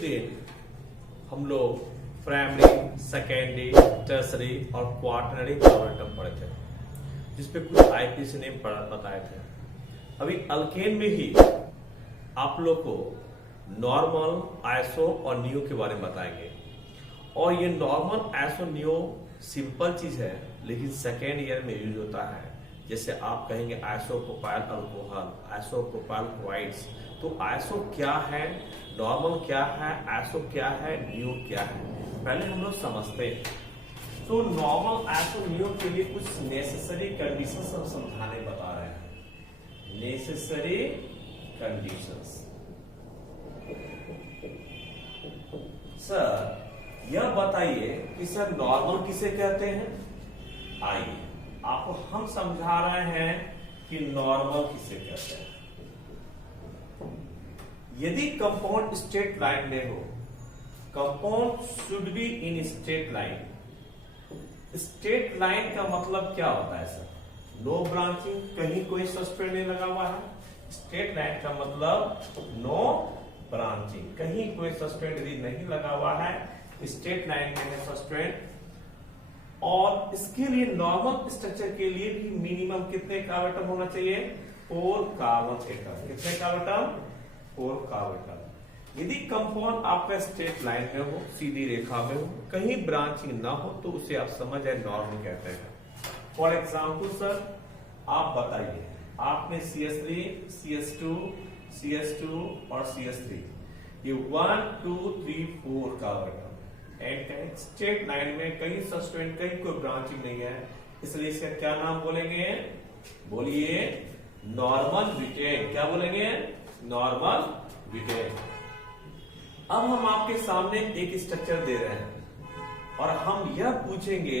दिन हम लोग प्राइमरी, सेकेंडरी, टर्सरी और क्वार्टनरी कार्बन एटम पढ़े थे, जिसपे कुछ आईपीसी नेम बताए थे। अभी अल्केन में ही आप लोग को नॉर्मल, आइसो और नियो के बारे में बताएंगे। और ये नॉर्मल, आइसो, नियो सिंपल चीज है, लेकिन सेकेंड ईयर में यूज होता है। जैसे आप कहेंगे आइसोप्रोपाइल अल्कोहल, आइसोप्रोपाइल क्लोराइड्स। तो आइसो क्या है, नॉर्मल क्या है, आइसो क्या है, नियो क्या है, पहले हम लोग समझते हैं। तो नॉर्मल, आइसो, नियो के लिए कुछ नेसेसरी कंडीशंस हम समझाने बता रहे हैं। Necessary conditions. सर यह बताइए कि सर नॉर्मल किसे कहते हैं। आइए आपको हम समझा रहे हैं कि नॉर्मल किसे कहते हैं। यदि कंपाउंड स्ट्रेट लाइन में हो, compound should be in straight line. Straight line का मतलब क्या होता है सर? नो ब्रांचिंग, कहीं कोई सस्पेंड नहीं लगा हुआ है। स्ट्रेट लाइन का मतलब नो ब्रांचिंग, कहीं कोई सस्पेंड यदि नहीं लगा हुआ है, स्ट्रेट लाइन में है सस्पेंड। और इसके लिए नॉर्मल स्ट्रक्चर के लिए भी मिनिमम कितने कार्बन एटम होना चाहिए? 4 कार्बन एटम। कितने कार्बन एटम? 4 carbon atom. यदि कंपाउंड आपका स्ट्रेट लाइन में हो, सीधी रेखा में हो, कहीं ब्रांचिंग ना हो, तो उसे आप समझ जाए नॉर्मल कहते हैं। फॉर एग्जाम्पल सर आप बताइए, आपने CH3, CH2, CH2 और CH3, ये 1, 2, 3, 4 carbon atom. And straight line में कहीं सस्पेंड, कहीं कोई ब्रांचिंग नहीं है, इसलिए इसका क्या नाम बोलेंगे? बोलिए नॉर्मल ब्यूटेन। क्या बोलेंगे? Normal butane. अब हम आपके सामने एक स्ट्रक्चर दे रहे हैं और हम यह पूछेंगे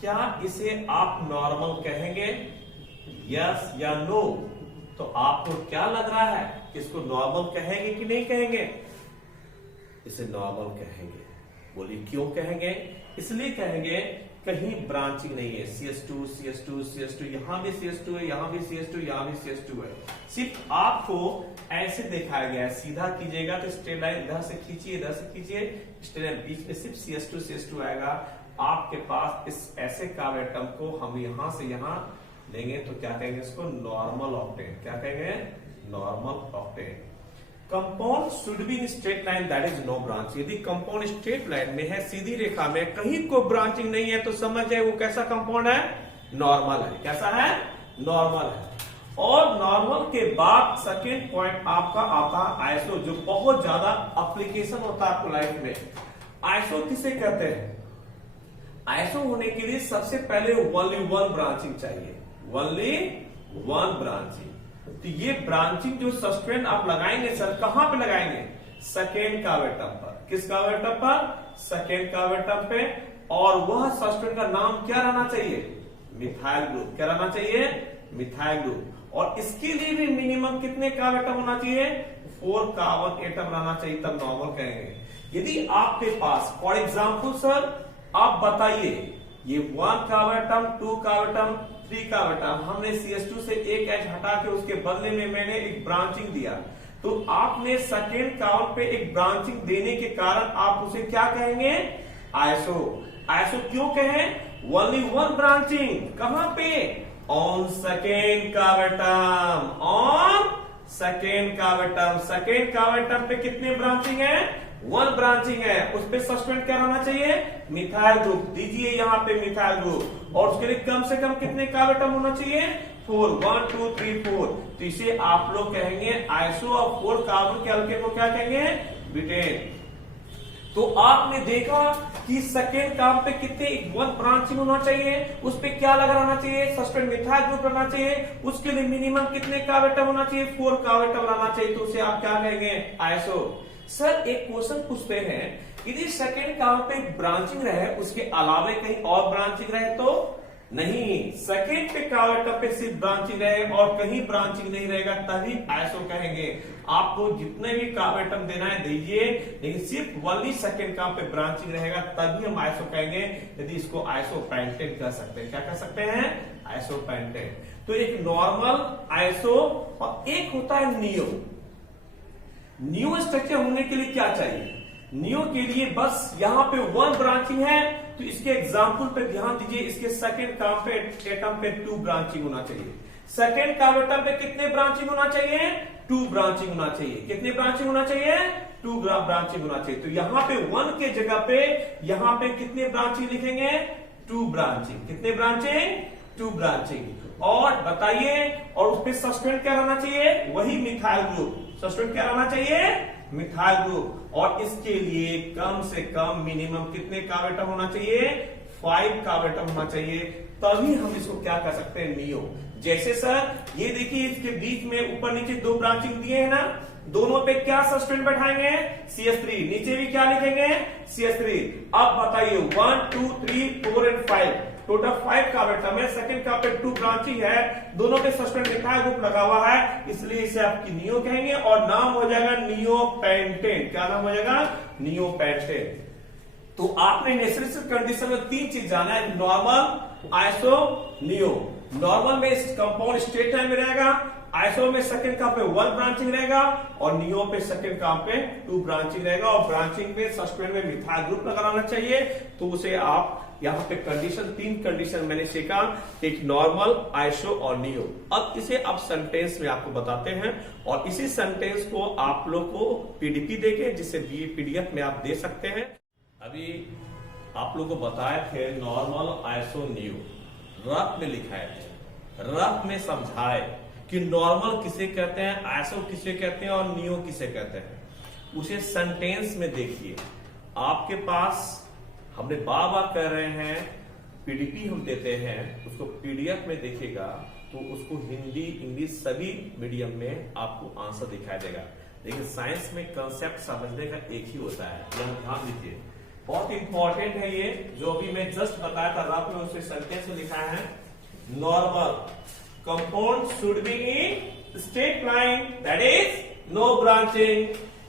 क्या इसे आप नॉर्मल कहेंगे, यस या नो? तो आपको क्या लग रहा है कि इसको नॉर्मल कहेंगे कि नहीं कहेंगे? इसे नॉर्मल कहेंगे। बोलिए क्यों कहेंगे? इसलिए कहेंगे कहीं ब्रांचिंग नहीं है। CH2, CH2, CH2, यहां भी CH2 है, यहां भी CH2, यहां भी CH2 है। सिर्फ आपको ऐसे दिखाया गया है, सीधा कीजिएगा तो स्ट्रेट लाइन इधर से खींचिए, इधर से खींचिए, स्ट्रेट लाइन बीच में सिर्फ CH2, CH2 आएगा। आपके पास इस ऐसे कार्बन एटम को हम यहां से यहां लेंगे तो क्या कहेंगे? इसको नॉर्मल ऑक्टेन। क्या कहेंगे? Normal octane. Compound should be in straight line that is no branch. यदि कंपाउंड स्ट्रेट लाइन में है, सीधी रेखा में, कहीं कोई ब्रांचिंग नहीं है, तो समझ जाए वो कैसा कंपाउंड है? नॉर्मल है। कैसा है? नॉर्मल है। और नॉर्मल के बाद सेकेंड पॉइंट आपका आता है आइसो, जो बहुत ज्यादा एप्लीकेशन होता है आपको लाइफ में। आइसो किसे कहते हैं? आइसो होने के लिए सबसे पहले ओनली 1 ब्रांचिंग चाहिए। Only 1 branching. तो ये ब्रांचिंग जो सस्पेंड आप लगाएंगे सर, कहां पे लगाएंगे? सेकेंड कार्बन एटम पर। किस कार्बन एटम पर? सेकेंड कार्बन एटम पे। और वह सस्पेंड का नाम क्या रहना चाहिए? Methyl group. क्या रहना चाहिए? Methyl group. और इसके लिए भी मिनिमम कितने कार्बन एटम होना चाहिए? 4 कार्बन एटम रहना चाहिए, तब नॉर्मल कहेंगे। यदि आपके पास फॉर एग्जाम्पल सर आप बताइए ये 1 carbon atom, 2 carbon atom, 3 carbon atom, हमने CH2 से एक H हटा के उसके बदले में मैंने एक ब्रांचिंग दिया, तो आपने सेकेंड कार्बन पे एक ब्रांचिंग देने के कारण आप उसे क्या कहेंगे? आइसो। आइसो क्यों कहें? Only 1 branching. कहां पे? On second carbon atom. On second carbon atom. Second carbon atom पे कितने ब्रांचिंग है? 1 ब्रांचिंग है। उस पे सस्पेंड क्या रहना चाहिए? Methyl group. दीजिए यहाँ पे मिथाइल ग्रुप। और उसके लिए कम से कम कितने कार्बन एटम होना चाहिए? 4। 1, 2, 3, 4। तो इसे आप लोग कहेंगे आइसो। और 4 कार्बन के अल्केन को क्या कहेंगे? ब्यूटेन। तो आपने देखा कि सेकेंड कार्बन पे कितने 1 ब्रांचिंग होना चाहिए, उस पे क्या लगा रहना चाहिए? सस्पेंड मिथाइल ग्रुप रहना चाहिए। उसके लिए मिनिमम कितने कार्बन एटम होना चाहिए? 4 कार्बन एटम रहना चाहिए। तो उसे आप क्या कहेंगे? आइसो। सर एक क्वेश्चन पूछते हैं, यदि सेकेंड कार्बन पे ब्रांचिंग रहे, उसके अलावा कहीं और ब्रांचिंग रहे तो? नहीं, सेकेंड पे कार्बन एटम पे सिर्फ ब्रांचिंग रहे और कहीं ब्रांचिंग नहीं रहेगा, तभी आइसो कहेंगे। आपको जितने भी कार्बन एटम देना है दीजिए, लेकिन सिर्फ ओनली सेकेंड कार्बन पे ब्रांचिंग रहेगा, तभी हम आइसो कहेंगे। यदि इसको आइसोपेंटेन कह सकते हैं। क्या कह सकते हैं? आइसोपेंटेन। तो एक नॉर्मल, आइसो और एक होता है नियो। नियो स्ट्रक्चर होने के लिए क्या चाहिए? नियो के लिए बस यहां पे वन ब्रांचिंग है, तो इसके एग्जाम्पल पे ध्यान दीजिए। इसके सेकेंड कार्बन एटम पे 2 ब्रांचिंग होना चाहिए। सेकेंड कार्बन एटम पे कितने ब्रांचिंग होना चाहिए? 2 ब्रांचिंग होना चाहिए। कितने ब्रांचिंग होना चाहिए? 2 ब्रांचिंग होना चाहिए। तो यहां पे 1 के जगह पे यहां पे कितने ब्रांचिंग लिखेंगे? 2 ब्रांचिंग। कितने ब्रांचिंग? 2 ब्रांचिंग। और बताइए, और उस पर सब्स्टिट्यूएंट क्या रहना चाहिए? वही मिथाइल ग्रुप। सब्स्टिट्यूएंट क्या रहना चाहिए? Methyl group. और इसके लिए कम से कम मिनिमम कितने कार्बन एटम होना चाहिए? 5 कार्बन एटम होना चाहिए। तभी हम इसको क्या कर सकते हैं? नियो। जैसे सर ये देखिए, इसके बीच में ऊपर नीचे 2 ब्रांचिंग दिए हैं ना, दोनों पे क्या सब्स्टिट्यूएंट बैठाएंगे? CH3। नीचे भी क्या लिखेंगे? CH3। अब बताइए 1 2 3 4 एंड 5, टोटल 5 कार्बन एटम है। सेकंड का पे 2 ब्रांचिंग है, दोनों पे सब्स्टिट्यूएंट मिथाइल ग्रुप लगा हुआ है, इसलिए इसे आपकी नियो कहेंगे और नाम हो जाएगा नियोपेंटेन। क्या नाम हो जाएगा? नियोपेंटेन। तो आपने नेसेसरी कंडीशन में 3 चीज जाना है, नॉर्मल, आइसो, नियो। नॉर्मल में कंपाउंड स्टेट टाइम में रहेगा, आइसो में सेकंड का पे 1 ब्रांचिंग रहेगा और नियो पे सेकंड का पे 2 ब्रांचिंग रहेगा। और ब्रांचिंग में सब्स्टिट्यूएंट में मिथाइल ग्रुप लगाना चाहिए। तो उसे आप यहां पे कंडीशन 3 कंडीशन मैंने सीखा, एक नॉर्मल, आइसो और नियो। अब इसे आप सेंटेंस में आपको बताते हैं और इसी सेंटेंस को आप लोग को पीडीपी देके, जिसे पीडीएफ में आप दे सकते हैं। अभी आप लोग को बताए थे नॉर्मल, आइसो, नियो, रफ में लिखाए थे, रफ में समझाए कि नॉर्मल किसे कहते हैं, आइसो किसे कहते हैं और नियो किसे कहते हैं। उसे सेंटेंस में देखिए। आपके पास हमने बार बार कह रहे हैं, पीडीपी हम देते हैं, उसको पीडीएफ में देखिएगा तो उसको हिंदी, इंग्लिश सभी मीडियम में आपको आंसर दिखाई देगा। लेकिन साइंस में कंसेप्ट समझने का एक ही होता है, यह ध्यान दीजिए। बहुत इंपॉर्टेंट है ये, जो भी मैं जस्ट बताया था रफ में, उसे सेंटेंस में लिखा है। Normal compound should be in straight line, that is no branching.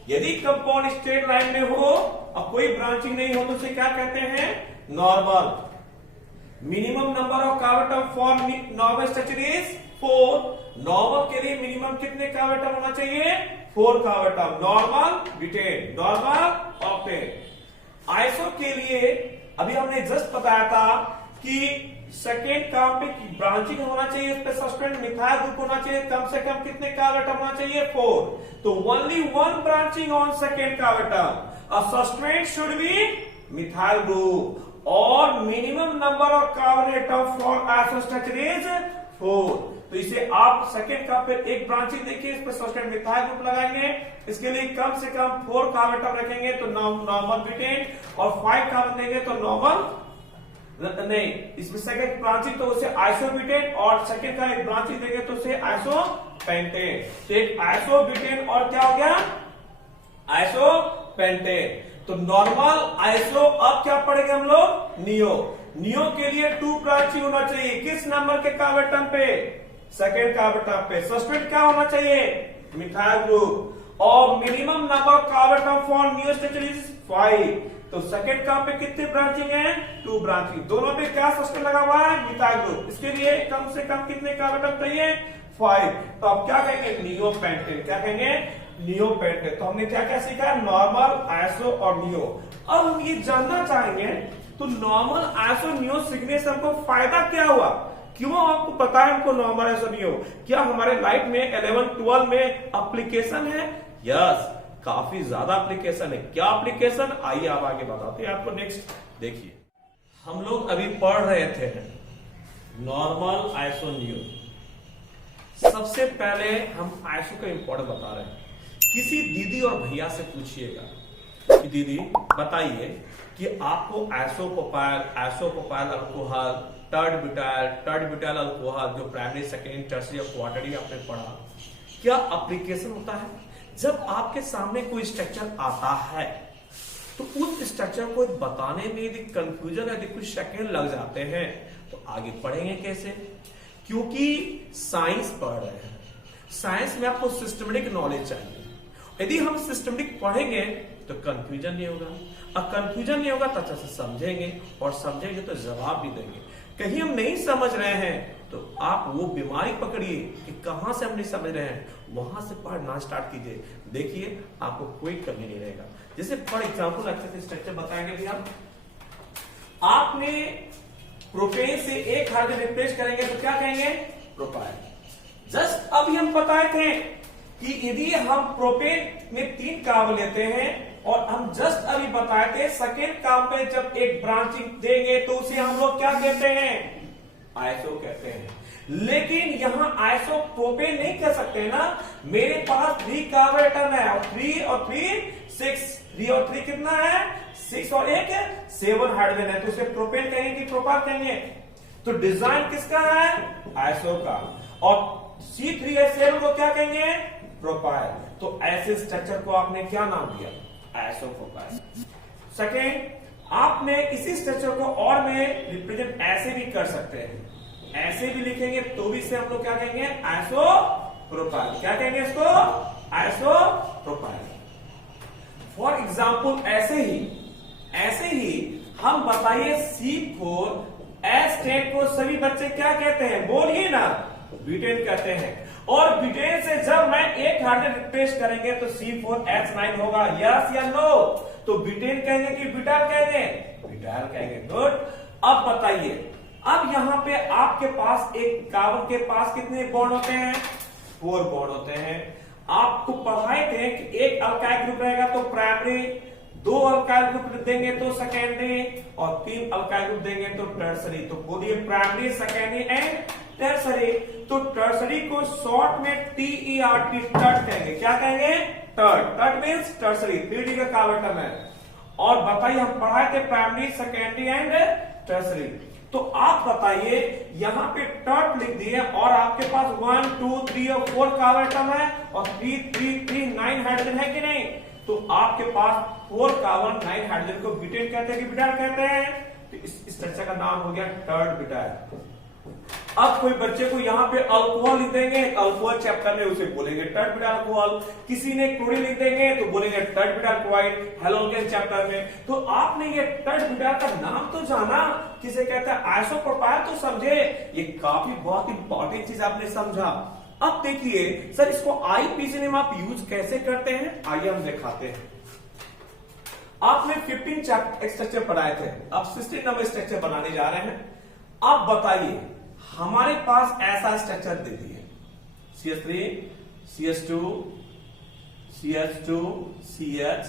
यदि कंपाउंड स्ट्रेट लाइन में हो और कोई ब्रांचिंग नहीं हो तो उसे क्या कहते हैं? Normal. Minimum number of carbon atom for normal structure is 4। Normal के लिए मिनिमम कितने कार्बन एटम होना चाहिए? 4 carbon atom. Normal butane, normal octane. Iso के लिए अभी हमने जस्ट बताया था कि सेकेंड कार्बन पे ब्रांचिंग होना चाहिए, उस पर सब्स्टिट्यूएंट मिथाइल ग्रुप होना चाहिए, कम से कम कितने कार्बन एटम होना चाहिए? 4। तो only 1 branching on second carbon atom, a substituent should be methyl group और minimum number of carbon atom for iso structure is 4। तो इसे आप सेकेंड का पे 1 ब्रांचिंग देखिए, इस पर सब्स्टिट्यूएंट मिथाइल ग्रुप लगाएंगे, इसके लिए कम से कम 4 कार्बन एटम रखेंगे तो नॉर्मल ब्यूटेन, और 5 कार्बन देंगे तो नॉर्मल नहीं, इसमें सेकंड ब्रांचिंग तो उसे आइसोब्यूटेन, और सेकंड का 1 ब्रांचिंग देंगे तो उसे आइसोपेंटेन। तो एक आइसोब्यूटेन और क्या हो गया? आइसोपेंटेन। तो नॉर्मल, आइसो, अब क्या पढ़ेंगे हम लोग? नियो। नियो के लिए 2 ब्रांचिंग होना चाहिए, किस नंबर के कार्बन एटम पे? सेकंड कार्बन एटम पे। सब्स्टिट्यूएंट क्या होना चाहिए? Methyl group. और minimum number of carbon atom for neo structure is 5। तो सेकंड कार्बन पे कितने ब्रांचिंग है? 2 ब्रांचिंग। दोनों पे क्या सब्स्टिट्यूएंट लगा हुआ है? Methyl group. इसके लिए कम से कम कितने कार्बन एटम चाहिए? 5। तो अब क्या कहेंगे? नियोपेंटेन। क्या कहेंगे? नियोपेंटेन। तो हमने क्या क्या सीखा? नॉर्मल, आइसो और नियो। अब हम ये जानना चाहेंगे, तो नॉर्मल, आइसो, नियो सीखने से हमको फायदा क्या हुआ? क्यों आपको पता है हमको नॉर्मल, आइसो, नियो? क्या हमारे लाइफ में 11 12 में एप्लीकेशन है? यस, काफी ज्यादा एप्लीकेशन है। क्या एप्लीकेशन? आइए आप आगे बताते हैं आपको। नेक्स्ट देखिए, हम लोग अभी पढ़ रहे थे नॉर्मल, आइसो, नियो। सबसे पहले हम आइसो का इंपॉर्टेंट बता रहे हैं। किसी दीदी और भैया से पूछिएगा कि दीदी बताइए कि आपको आइसोप्रोपाइल अल्कोहल, टर्ड ब्यूटाइल अल्कोहल, जो प्राइमरी, सेकेंडरी, टर्शियरी और क्वार्टरी आपने पढ़ा, क्या एप्लीकेशन होता है? जब आपके सामने कोई स्ट्रक्चर आता है तो उस स्ट्रक्चर को बताने में यदि कंफ्यूजन, यदि कुछ सेकंड लग जाते हैं तो आगे पढ़ेंगे कैसे? क्योंकि साइंस पढ़ रहे हैं, साइंस में आपको सिस्टमेटिक नॉलेज चाहिए। यदि हम सिस्टमेटिक पढ़ेंगे तो कंफ्यूजन नहीं होगा, और कंफ्यूजन नहीं होगा तो अच्छे से समझेंगे, और समझेंगे तो जवाब भी देंगे। कहीं हम नहीं समझ रहे हैं तो आप वो बीमारी पकड़िए कि कहां से हम नहीं समझ रहे हैं, वहां से पढ़ना स्टार्ट कीजिए, देखिए आपको कोई कमी नहीं रहेगा। जैसे फॉर एग्जाम्पल अच्छे से स्ट्रक्चर बताएंगे भैया, आपने प्रोपेन से एक हाइड्रोजन रिप्लेस करेंगे तो क्या कहेंगे, प्रोपाइल। जस्ट अभी हम बताए थे कि यदि हम प्रोपेन में 3 कार्बन लेते हैं और हम जस्ट अभी बताए थे सेकेंड कार्बन पे जब एक ब्रांचिंग देंगे तो उसे हम लोग क्या कहते हैं, आइसो कहते हैं। लेकिन यहां आइसो प्रोपेन नहीं कह सकते ना, मेरे पास 3 कार्बन एटम है और 3 और 3 6, 3 और 3 कितना है, 6 और 1 7 हाइड्रोजन है, तो उसे प्रोपेन कहेंगे कि प्रोपाइल कहेंगे। तो डिजाइन किसका है, आइसो का, और C3H7 को क्या कहेंगे, प्रोपाइल। तो ऐसे स्ट्रक्चर को आपने क्या नाम दिया, आइसोप्रोपाइल। सेकेंड, आपने इसी स्ट्रक्चर को और में रिप्रेजेंट ऐसे भी कर सकते हैं, ऐसे भी लिखेंगे तो भी इसे हम लोग क्या कहेंगे, आइसोप्रोपाइल। क्या कहेंगे इसको, आइसोप्रोपाइल। फॉर एग्जाम्पल ऐसे ही हम बताइए C4H10 को सभी बच्चे क्या कहते हैं, बोलिए ना, ब्यूटेन कहते हैं। और ब्यूटेन से जब मैं एक हाइड्रोजन रिप्लेस करेंगे तो C4H9 होगा, यस या नो, तो ब्यूटेन कहेंगे कि ब्यूटाइल कहेंगे, ब्यूटाइल कहेंगे। गुड। अब बताइए, अब यहां पे आपके पास एक कार्बन के पास कितने बॉन्ड होते हैं, 4 बॉन्ड होते हैं। आपको पढ़ाए थे कि एक अल्काइल ग्रुप रहेगा तो प्राइमरी, 2 अल्काइल ग्रुप देंगे तो सेकेंडरी, और 3 अल्काइल ग्रुप देंगे तो टर्सरी। तो बोलिए प्राइमरी, सेकेंडरी एंड टर्सरी। तो टर्सरी को शॉर्ट में TERT, टर्ट कहेंगे। क्या कहेंगे, tert. Tert means tertiary, 3D का कार्बन है। और बताइए, हम पढ़ाए थे प्राइमरी, सेकेंडरी एंड टर्सरी। तो आप बताइए, यहां पे टर्ट लिख दिए और आपके पास 1 2 3 और 4 कार्बन एटम है और 3 3 3 9 हाइड्रोजन है कि नहीं। तो आपके पास 4 कार्बन 9 हाइड्रोजन को ब्यूटेन कहते हैं कि ब्यूटाइल कहते हैं। तो इस स्ट्रक्चर का नाम हो गया टर्ट ब्यूटाइल। अब कोई बच्चे को यहाँ पे अल्कोहल लिख देंगे, अल्कोहल चैप्टर में उसे बोलेंगे टर्ट ब्यूटाइल अल्कोहल। किसी ने क्लोरीन लिख देंगे तो बोलेंगे tert butyl chloride, halogen chapter में। तो आपने ये टर्ट ब्यूटाइल का नाम तो जाना, किसे कहते हैं आइसोप्रोपाइल तो समझे, ये काफी बहुत इंपॉर्टेंट चीज आपने समझा। अब देखिए सर, इसको आईपीसी में आप यूज कैसे करते हैं, आइए हम दिखाते हैं। आपने 15 स्ट्रक्चर पढ़ाए थे, अब 16 नंबर स्ट्रक्चर बनाने जा रहे हैं। अब बताइए, हमारे पास ऐसा स्ट्रक्चर दे दिए, CH3 CH2 CH2 CH,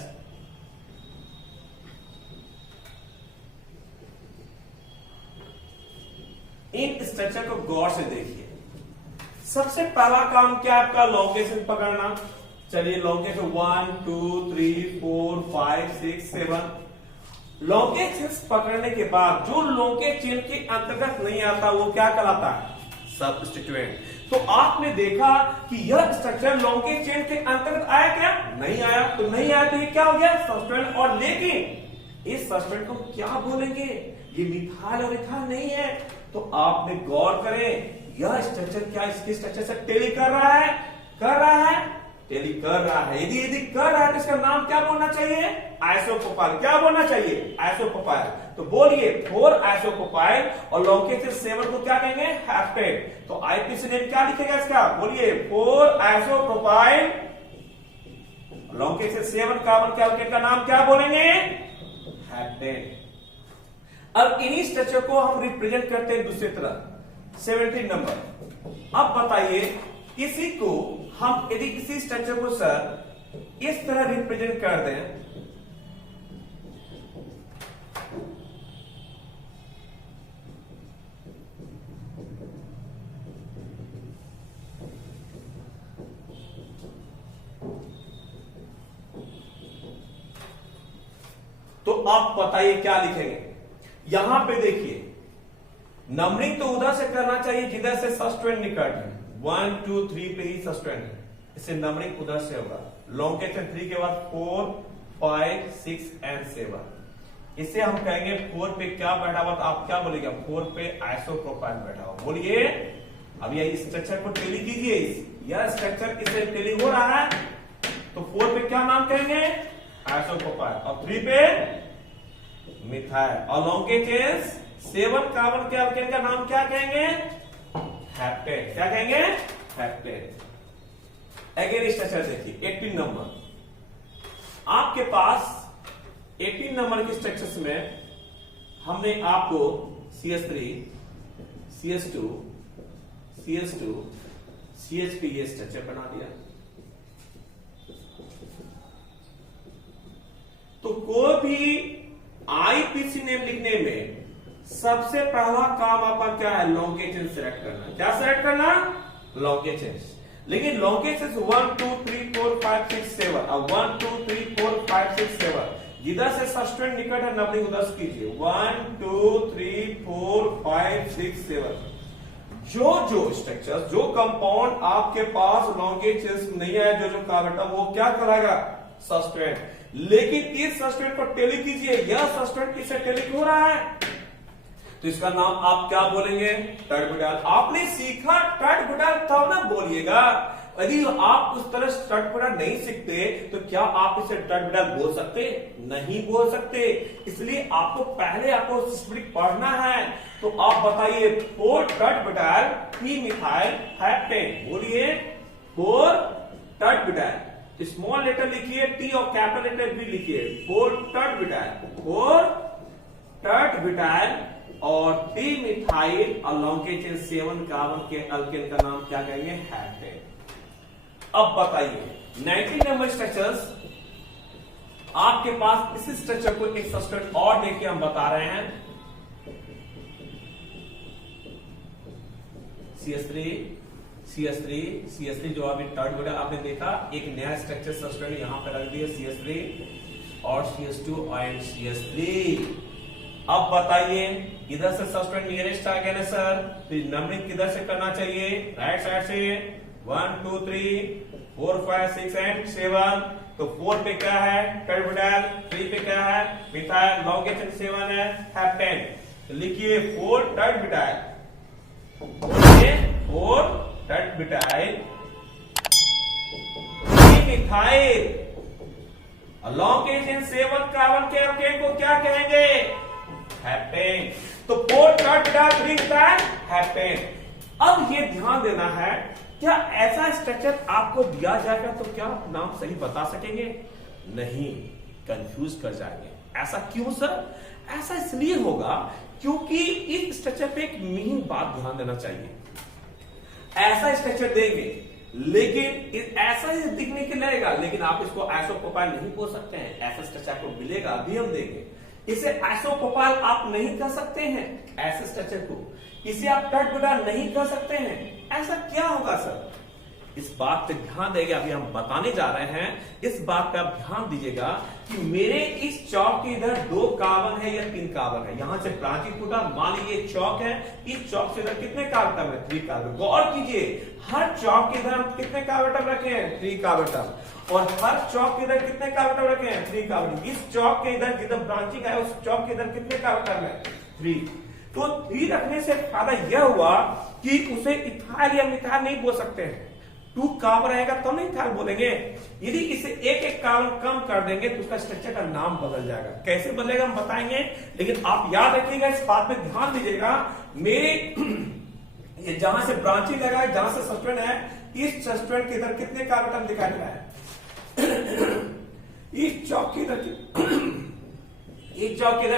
इन स्ट्रक्चर को गौर से देखिए। सबसे पहला काम क्या आपका, लॉन्गेशन पकड़ना। चलिए लॉन्गेशन 1 2 3 4 5 6 7, लॉन्गेशन पकड़ने के बाद जो लॉन्गेज चेन के अंतर्गत नहीं आता वो क्या कहलाता है, सबस्टिट्यूएंट। तो आपने देखा कि यह स्ट्रक्चर लॉन्गेज चेन के अंतर्गत आया क्या, नहीं आया। तो नहीं आया तो ये क्या हो गया, सबस्टिट्यूएंट। और लेकिन इस सबस्टिट्यूएंट को क्या बोलेंगे, ये मिथाइल और इथाइल नहीं है। तो आपने गौर करें, यह स्ट्रक्चर क्या इसके स्ट्रक्चर से टेली कर रहा है, टेली कर रहा है। यदि कर रहा है तो इसका नाम क्या बोलना चाहिए, आइसोप्रोपाइल। क्या बोलना चाहिए, आइसोप्रोपाइल। तो बोलिए 4 आइसोप्रोपाइल और लॉन्गेज 7 को क्या कहेंगे, हेप्टेन। तो आईपीसी नेम क्या लिखेगा इसका, बोलिए 4 आइसोप्रोपाइल, लॉन्गेज 7 कार्बन के एल्केन का नाम क्या बोलेंगे, हेप्टेन। अब इन्हीं स्ट्रक्चर को हम रिप्रेजेंट करते हैं दूसरी तरह, 17 नंबर। अब बताइए, इसी को हम यदि किसी स्ट्रक्चर को सर इस तरह रिप्रेजेंट कर दें, तो आप बताइए क्या लिखेंगे। यहां पे देखिए, नंबरिंग तो उधर से करना चाहिए जिधर से सबस्टिट्यूएंट निकल है, 1 2 3 पे ही सबस्टिट्यूएंट है, इससे नंबरिंग उधर से होगा। लॉन्गेशन 3 के बाद 4 5 6 एंड 7। इसे हम कहेंगे 4 पे क्या बैठा हुआ, तो आप क्या बोलेंगे, 4 पे आइसोप्रोपाइल बैठा हुआ। बोलिए, अब ये स्ट्रक्चर को टेली कीजिए, यह स्ट्रक्चर इसे टेली हो रहा है, तो 4 पे क्या नाम कहेंगे, आइसोप्रोपाइल, और 3 पे मिथाइल। और लॉन्गेज 7 कार्बन के एल्केन का नाम क्या कहेंगे, हेप्टेन। क्या कहेंगे? हेप्टेन। अगेन स्ट्रक्चर देखिए 18 नंबर। आपके पास 18 नंबर के स्ट्रक्चर्स में हमने आपको CH3, CH2, CH2, CHP ये स्ट्रक्चर बना दिया। तो कोई भी IPC नेम लिखने में सबसे पहला काम आपका क्या है? लॉन्गे चेन सेलेक्ट करना। क्या सेलेक्ट करना? लॉन्गे चेन। लेकिन लॉन्गे चेन 1 2 3 4 5 6 7 अब 1 2 3 4 5 6 7 जिधर से सब्सट्रेट निकट है नंबरिंग उधर से कीजिए। 1 2 3 4 5 6 7 जो स्ट्रक्चर जो कंपाउंड आपके पास लॉन्गे चेन नहीं है, जो कार्बन वो क्या कराएगा? सब्सट्रेट। लेकिन इस सब्सट्रेट को टेली कीजिए। यह सब्सट्रेट किससे टेली हो रहा है? तो इसका नाम आप क्या बोलेंगे? टर्टबिडाल। आपने सीखा टर्टबिडाल तब ना बोलिएगा। यदि आप उस तरह टर्टबिडाल नहीं सीखते तो क्या आप इसे टर्टबिडाल बोल सकते? नहीं बोल सकते। इसलिए आपको पहले आपको सिस्टमेटिक पढ़ना है। तो आप बताइए 4 टर्टबिडाल 3 मिथाइल हेप्टेन। बोलिए 4 टर्टबिडाल। स्मॉल लेटर लिखिए टी और कैपिटल लेटर भी लिखिए। 4 टर्टबिडाल और 3 मिथाइल और लॉन्गे चेन 7 कार्बन के अल्केन का नाम क्या कहेंगे? हेप्टेन। अब बताइए 19 नंबर स्ट्रक्चर्स आपके पास इस स्ट्रक्चर को एक सब्सट्रेट और देके हम बता रहे हैं। CH3 जो अभी टर्टबिडाल आपने देखा, एक नया स्ट्रक्चर सब्सट्रेट यहां पर रख दिया CH3 और CH2 और CH3। अब बताइए इधर से सब्सट्रेट नियरेस्ट आ गया ना सर, तो नंबरिंग किधर से करना चाहिए? राइट साइड से। 1 2 3 4 5 6 एंड 7। तो 4 पे क्या है? टर्टबिडाल। 3 पे क्या है? मिथाइल। लॉन्गे चेन 7 है हेप्टेन। तो लिखिए 4 टर्टबिडाल। 4 टर्टबिडाल 3 मिथाइल। लॉन्गे चेन 7 कार्बन के अल्केन को क्या कहेंगे? हेप्टेन। तो 4 टर्टबिडाल 3 मिथाइल हेप्टेन। अब ये ध्यान देना है, क्या ऐसा स्ट्रक्चर आपको दिया जाएगा तो क्या आप नाम सही बता सकेंगे? नहीं, कंफ्यूज कर जाएंगे। ऐसा क्यों सर? ऐसा इसलिए होगा क्योंकि इस स्ट्रक्चर पे एक मेन बात ध्यान देना चाहिए। ऐसा स्ट्रक्चर देंगे लेकिन ऐसा ही दिखने के लगेगा, लेकिन आप इसको आइसोप्रोपाइल नहीं बोल सकते हैं। ऐसा स्ट्रक्चर आपको मिलेगा, अभी हम देंगे। इसे आइसोप्रोपाइल आप नहीं कर सकते हैं। ऐसे स्ट्रक्चर को इसे आप टर्टबिडाल नहीं कर सकते हैं। ऐसा क्या होगा सर? इस बात पे ध्यान देंगे, अभी हम बताने जा रहे हैं। इस बात पे आप ध्यान दीजिएगा कि मेरे इस चौक के इधर 2 कार्बन है या 3 कार्बन है। यहां से ब्रांचिंग टूटा, मान लीजिए चौक है। इस चौक से इधर कितने कार्बन है? 3 कार्बन। गौर कीजिए हर चौक के इधर हम कितने कार्बन रखे हैं? 3 कार्बन। और हर चौक के इधर कितने कार्बन रखे हैं? 3 कार्बन। इस चौक के इधर जिधर ब्रांचिंग है उस चौक के इधर कितने कार्बन है? 3। तो 3 रखने से फायदा यह हुआ कि उसे इथाइल या मिथाइल नहीं बोल सकते हैं। 2 कार्बन रहेगा तो नहीं इथाइल बोलेंगे। यदि इसे एक कार्बन कम कर देंगे तो उसका स्ट्रक्चर का नाम बदल जाएगा। कैसे बदलेगा हम बताएंगे, लेकिन आप याद रखिएगा, इस बात पे ध्यान दीजिएगा। मेरे ये जहां से ब्रांचिंग लगा है, जहां से सब्सट्रेट है, इस सब्सट्रेट के इधर कितने कार्बन दिखाई दे रहा है? इस चौक के इधर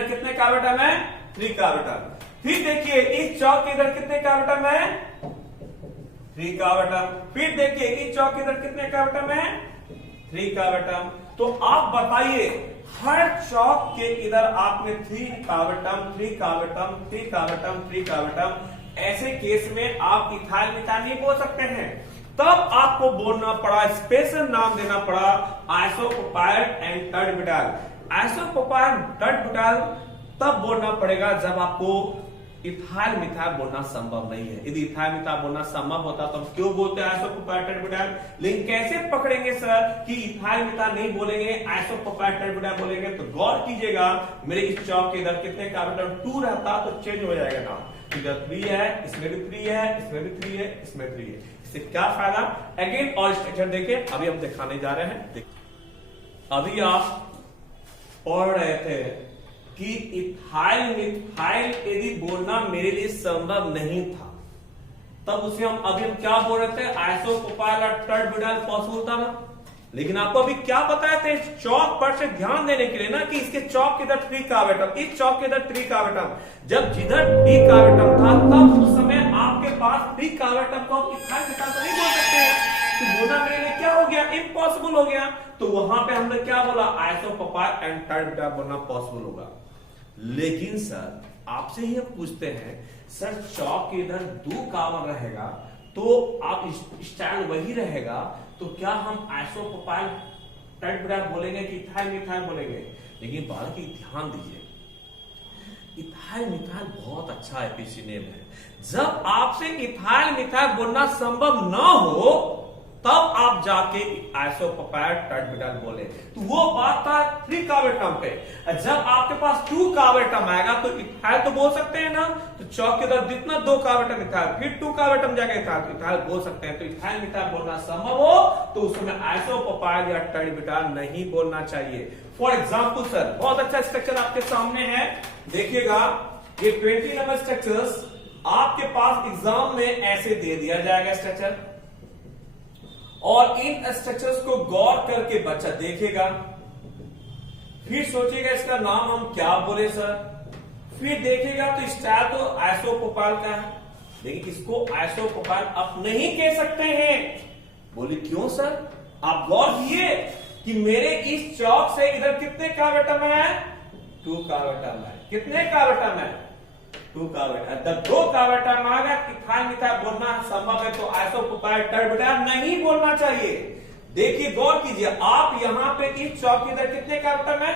कितने कार्बन है? 3 कार्बन। फिर देखिए इस चौक के इधर कितने कार्बन है? 3 कार्बन। फिर देखिए इस चौक के इधर कितने कार्बन है? 3 कार्बन। तो आप बताइए हर चौक के इधर आपने 3 कार्बन, 3 कार्बन, 3 कार्बन, 3 कार्बन। ऐसे केस में आप इथाइल मिथाइल नहीं बोल सकते हैं। तब आपको बोलना पड़ा, स्पेशल नाम देना पड़ा आइसोप्रोपाइल एंड टर्टबिडाल। आइसोप्रोपाइल टर्टबिडाल तब बोलना पड़ेगा जब आपको इथाइल मिथाइल बोलना संभव नहीं है। यदि इथाइल मिथाइल बोलना संभव होता तो हम क्यों बोलते हैं आइसोप्रोपाइल टर्टबिडाल? लेकिन कैसे पकड़ेंगे सर कि इथाइल मिथाइल नहीं बोलेंगे, आइसोप्रोपाइल टर्टबिडाल बोलेंगे? तो गौर कीजिएगा, मेरे इस चौक के इधर कितने कार्बन? 2 रहता तो चेंज हो जाएगा नाम। इधर 3 है, इसमें भी 3 है, इसमें भी 3 है, इसमें 3 है। इससे क्या फायदा? अगेन और स्ट्रक्चर देखे अभी हम दिखाने जा रहे हैं। अभी आप पढ़ रहे थे कि इथाइल मिथाइल यदि बोलना मेरे लिए संभव नहीं था, तब उसे हम अभी हम क्या बोल रहे थे, आइसोप्रोपाइल और टर्बिडाइल पॉसिबल था ना। लेकिन आपको अभी क्या बताए थे, चौक पर से ध्यान देने के लिए ना कि इसके चौक के इधर 3 कार्ब एटम, इस चौक के इधर 3 कार्ब एटम, जब जिधर 3 कार्ब एटम था तब उस समय आपके पास 3 कार्ब एटम को इथाइल मिथाइल तो नहीं बोल सकते हैं, तो बोलना मेरे लिए क्या हो गया, इम्पॉसिबल हो गया। तो वहां पे हमने क्या बोला, आइसोप्रोपाइल एंड टर्बिडाइल बोलना पॉसिबल होगा। लेकिन सर आपसे ही हम पूछते हैं, सर चौक के इधर 2 कार्बन रहेगा तो आप स्टाइल वही रहेगा, तो क्या हम आइसोप्रोपाइल टर्बिडाइल बोलेंगे कि इथाइल मिथाइल बोलेंगे। लेकिन बात की ध्यान दीजिए, इथाइल मिथाइल बहुत अच्छा एपीसी नेम है। जब आपसे इथाइल मिथाइल बोलना संभव न हो तब आप जाके आइसोप्रोपाइल टर्बिडाइल बोले, तो वो बात था 3 कार्ब एटम पे। जब आपके पास 2 कार्ब एटम आएगा तो इथाइल तो बोल सकते हैं ना, तो चौक के इधर जितना 2 कार्ब एटम इथाइल, फिर 2 कार्ब एटम जाके इथाइल बोल सकते हैं। तो इथाइल मिथाइल बोलना संभव हो तो उसमें आइसोप्रोपाइल या टर्बिडाइल नहीं बोलना चाहिए। फॉर एग्जाम्पल सर, बहुत अच्छा स्ट्रक्चर आपके सामने है, देखिएगा ये 20 नंबर स्ट्रक्चर्स आपके पास एग्जाम में ऐसे दे दिया जाएगा स्ट्रक्चर, और इन स्ट्रक्चर्स को गौर करके बच्चा देखेगा, फिर सोचेगा इसका नाम हम क्या बोले सर, फिर देखेगा तो स्टाइल तो आइसोप्रोपाइल का है, लेकिन इसको आइसोप्रोपाइल आप नहीं कह सकते हैं। बोले क्यों सर, आप गौर किए कि मेरे इस चौक से इधर कितने कार्ब एटम है, 2 कार्ब एटम है, कितने कार्ब एटम है, 2 कार्ब एटम। जब 2 कार्ब एटम आ गया, इथाइल मिथाइल बोलना संभव है, तो आइसोप्रोपाइल टर्बिडाइल नहीं बोलना चाहिए। देखिए गौर कीजिए, आप यहां पे इस चौक के इधर कितने कार्ब एटम है,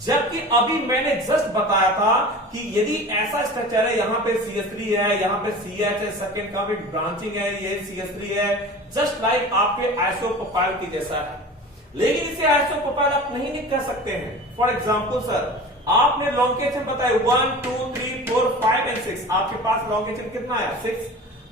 जबकि अभी मैंने जस्ट बताया था कि यदि ऐसा स्ट्रक्चर है, यहां पे CH3 है, यहां पे CH है, सेकंड का भी ब्रांचिंग है, ये CH3 है, जस्ट लाइक आपके आइसोप्रोपाइल की जैसा है, लेकिन इसे आइसोप्रोपाइल आप नहीं कह सकते हैं। फॉर एग्जाम्पल सर, आपने लॉन्गेशन बताया 1 2 3 4 5 एंड 6, आपके पास लॉन्गेशन कितना है, 6,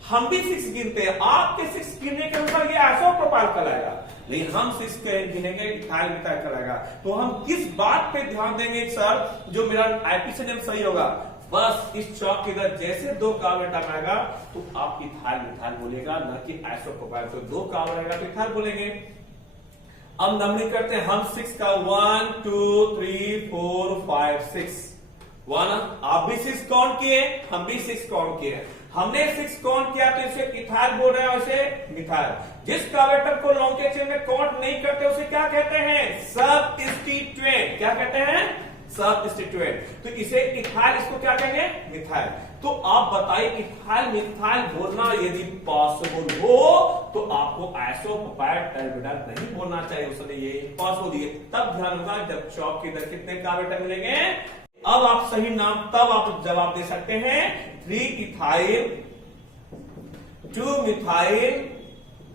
हम भी 6 गिनते हैं, आपके 6 गिनने के अनुसार ये आइसोप्रोपाइल कहलाएगा, लेकिन हम 6 के गिनेंगे इथाइल मिथाइल कहलाएगा। तो हम किस बात पे ध्यान देंगे सर, जो मेरा आईपीसी नेम सही होगा, बस इस चौक के इधर जैसे 2 कार्ब एटम आएगा तो आप इथाइल मिथाइल बोलेगा, न कि आइसोप्रोपाइल। तो 2 कार्ब रहेगा तो इथाइल बोलेंगे। अब नंबरिंग करते हैं हम 6 का, 1 2 3 4 5 6, 1, आप भी 6 काउंट किए, हम भी 6 काउंट किए, हमने 6 काउंट किया तो इसे इथाइल बोल रहे हैं, उसे मिथाइल। जिस कार्ब एटम को लॉन्ग चेन में काउंट नहीं करते उसे क्या कहते हैं, सबस्टिट्यूएंट। क्या कहते हैं, सबस्टिट्यूएंट। तो इसे इथाइल, इसको क्या कहेंगे, मिथाइल। तो आप बताइए इथाइल मिथाइल बोलना यदि पॉसिबल हो तो आपको आइसोप्रोपाइल टर्बिडाइल नहीं बोलना चाहिए, उसने ये इम्पॉसिबल दिए। तब ध्यान होगा जब चौक के इधर कितने कार्ब एटम मिलेंगे, अब आप सही नाम, तब आप जवाब दे सकते हैं 3 इथाइल 2 मिथाइल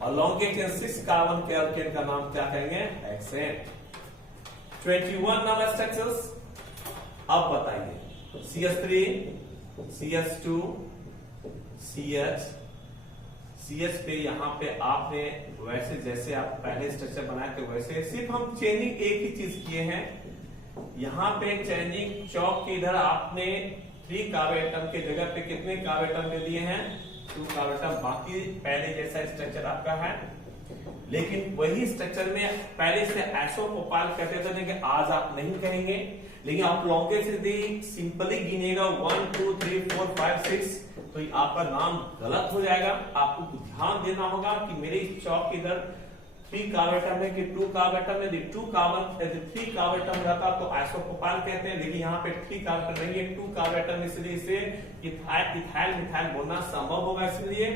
और लॉन्गेशन 6 कार्बन के अल्केन का नाम क्या कहेंगे, हेक्सेन। 21 number structures. अब बताइए CH3 CH2 CH पे यहां पे आपने वैसे जैसे आप पहले स्ट्रक्चर बनाए थे वैसे, सिर्फ हम चेंजिंग एक ही चीज किए हैं, यहां पे चेंजिंग चौक के इधर आपने 3 कार्ब एटम के जगह पे कितने कार्ब एटम दे दिए हैं, 2 कार्ब एटम, बाकी पहले जैसा स्ट्रक्चर आपका है। लेकिन वही स्ट्रक्चर में पहले से आइसोप्रोपाइल कहते थे, लेकिन आज आप नहीं कहेंगे, लेकिन आप लॉन्गेस्ट यदि सिंपली गिनेगा 1 2 3 4 5 6 तो आपका नाम गलत हो जाएगा। आपको ध्यान देना होगा कि मेरे इस चौक के इधर 3 कार्ब एटम है कि 2 कार्ब एटम है, 2 कार्बन, यदि 3 कार्ब एटम रहता तो आइसोप्रोपाइल कहते हैं, लेकिन यहाँ पे 3 कार्ब एटम नहीं है, 2 कार्ब एटम, इसलिए इसे इथाइल मिथाइल बोलना संभव होगा। इसलिए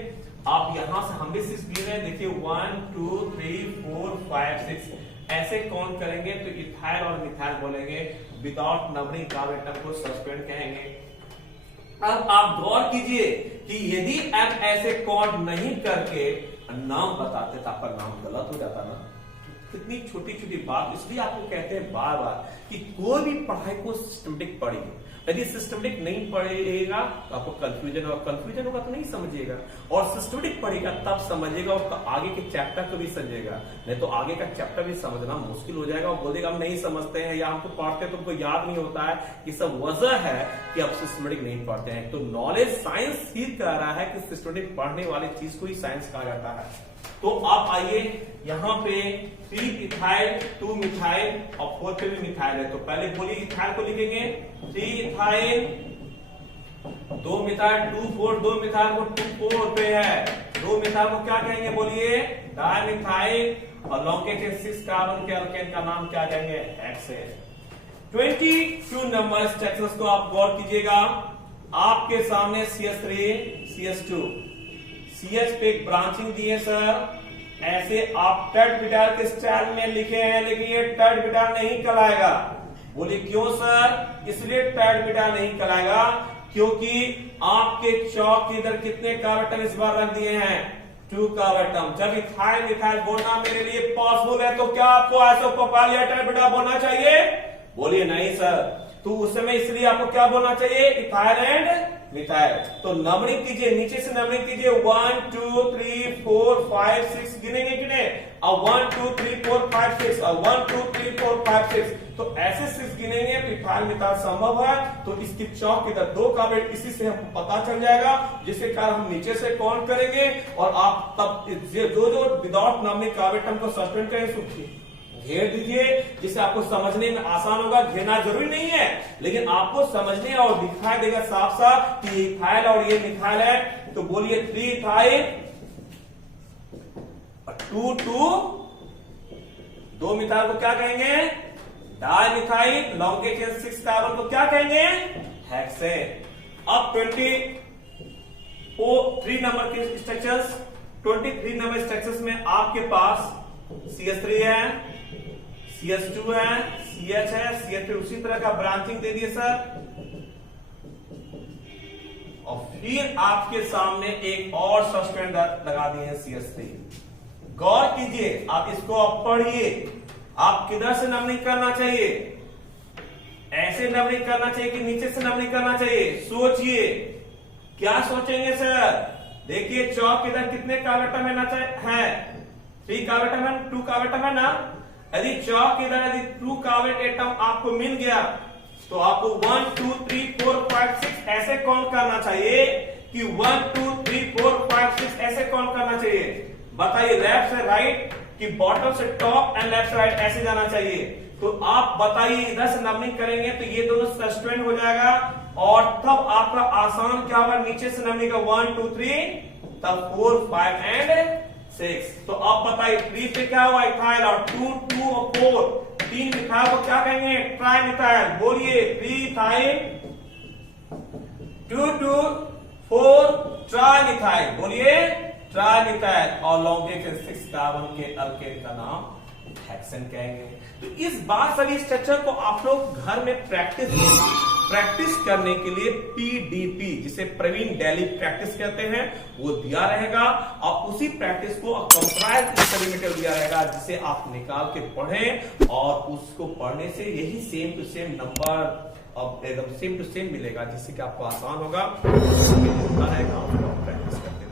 आप यहां से, हम भी 6 गिन रहे हैं, देखिए 1 2 3 4 5 6 ऐसे काउंट करेंगे तो इथाइल और मिथाइल बोलेंगे, विदाउट नंबरिंग कार्ब एटम को सस्पेंड कहेंगे। अब आप गौर कीजिए कि यदि आप ऐसे काउंट नहीं करके नाम बताते तो आपका नाम गलत हो जाता ना, कितनी छोटी छोटी बात, इसलिए आपको कहते हैं बार बार कि कोई भी पढ़ाई को सिस्टमेटिक पढ़िए। यदि सिस्टमेटिक नहीं पढ़ेगा तो आपको कंफ्यूजन होगा तो नहीं समझिएगा, और सिस्टमेटिक पढ़ेगा तब समझेगा और तब आगे के चैप्टर को भी समझेगा, नहीं तो आगे का चैप्टर भी समझना मुश्किल हो जाएगा और बोलेगा हम नहीं समझते हैं या हमको पढ़ते हैं तो हमको याद नहीं होता है। ये सब वजह है कि आप सिस्टमेटिक नहीं पढ़ते हैं। तो नॉलेज साइंस ही कह रहा है कि सिस्टमेटिक पढ़ने वाली चीज को ही साइंस कहा जाता है। तो आप आइए यहाँ पे 3 इथाइल 2 मिथाइल और 4 पे भी मिथाइल है, तो पहले बोलिए इथाइल को लिखेंगे 3 इथाइल 2 मिथाइल 2 4 2 मिथाइल को 2 4 पे है, 2 मिथाइल को क्या कहेंगे बोलिए डाइमिथाइल, और लॉन्ग के 6 कार्बन के अल्केन का नाम क्या कहेंगे हेक्सेन। 22 नंबर स्ट्रक्चर्स को आप गौर कीजिएगा, आपके सामने CH3 CH2 CH पे एक ब्रांचिंग दी है सर, ऐसे आप टर्ड बिटाल के स्टाइल में लिखे हैं, लेकिन ये टर्ड बिटाल नहीं कहलाएगा। बोले क्यों सर? इसलिए टर्ड बिटाल नहीं कहलाएगा क्योंकि आपके चौक के इधर कितने कार्बन इस बार रख दिए हैं 2 कार्बन। जब इथाइल मिथाइल बोलना मेरे लिए पॉसिबल है तो क्या आपको आइसोप्रोपाइल या टर्ड बिटाल बोलना चाहिए? बोलिए नहीं सर, तो उस समय इसलिए आपको क्या बोलना चाहिए इथाइल एंड मिथाइल। तो नंबरिंग कीजिए, नीचे से नंबरिंग कीजिए 1 2 3 4 5 6 गिनेंगे कितने, और 1 2 3 4 5 6 और 1 2 3 4 5 6, तो ऐसे 6 गिनेंगे तो इथाइल मिथाइल संभव है। तो इसकी चौक इधर 2 कार्बन, इसी से हमको पता चल जाएगा, जिसके कारण हम नीचे से काउंट करेंगे और आप तब जो विदाउट नंबरिंग कार्बन को सस्पेंड करें सूखिए घेर दीजिए, जिससे आपको समझने में आसान होगा। घेरना जरूरी नहीं है, लेकिन आपको समझने और दिखाई देगा साफ साफ कि इथाइल और ये मिथाइल है। तो बोलिए 3 इथाइल 2 मिथाइल को क्या कहेंगे डाइमिथाइल, लॉन्ग के चेन 6 कार्बन को क्या कहेंगे हेक्सेन। अब 23 नंबर के स्ट्रक्चर्स, 23 नंबर स्ट्रक्चर्स में आपके पास CH3 है, CH2 है, CH है, CH3 उसी तरह का ब्रांचिंग दे दिए सर, और फिर आपके सामने एक और सस्पेंड लगा दिए हैं CH3। गौर कीजिए, आप इसको आप पढ़िए, आप किधर से नंबरिंग करना चाहिए, ऐसे नंबरिंग करना चाहिए कि नीचे से नंबरिंग करना चाहिए? सोचिए, क्या सोचेंगे सर? देखिए चौक इधर कितने कार्बन है 3 कार्बन 2 कार्बन है ना। यदि चौक इधर यदि 2 कार्बन एटम आपको मिल गया तो आपको 1 2 3 4 5 6 ऐसे काउंट करना चाहिए कि 1 2 3 4 5 6 ऐसे काउंट करना चाहिए। बताइए लेफ्ट से राइट कि बॉटम से टॉप एंड लेफ्ट से राइट ऐसे जाना चाहिए। तो आप बताइए इधर से नंबरिंग करेंगे तो ये दोनों सस्पेंड हो जाएगा, और तब आपका आसान क्या होगा, नीचे से नंबरिंग का 1 2 3 तब 4 5 एंड 6। तो अब बताइए 3 पे क्या हुआ इथाइल, और 2 2 और 4 3 मिथाइल को क्या कहेंगे ट्राइमिथाइल। बोलिए 3 इथाइल 2 2 4 ट्राइमिथाइल, बोलिए ट्राइमिथाइल, और लॉन्ग के 6 कार्बन के अल्केन का नाम हेक्सेन कहेंगे। तो इस बात सभी स्ट्रक्चर को आप लोग घर में प्रैक्टिस करने के लिए PDP जिसे प्रवीण डेली प्रैक्टिस कहते हैं वो दिया रहेगा, और उसी प्रैक्टिस को कंप्राइज स्टडी मटेरियल दिया रहेगा जिसे आप निकाल के पढ़ें, और उसको पढ़ने से यही सेम टू सेम नंबर अब एकदम सेम टू सेम मिलेगा, जिससे कि आपको आसान होगा रहेगा प्रैक्टिस करते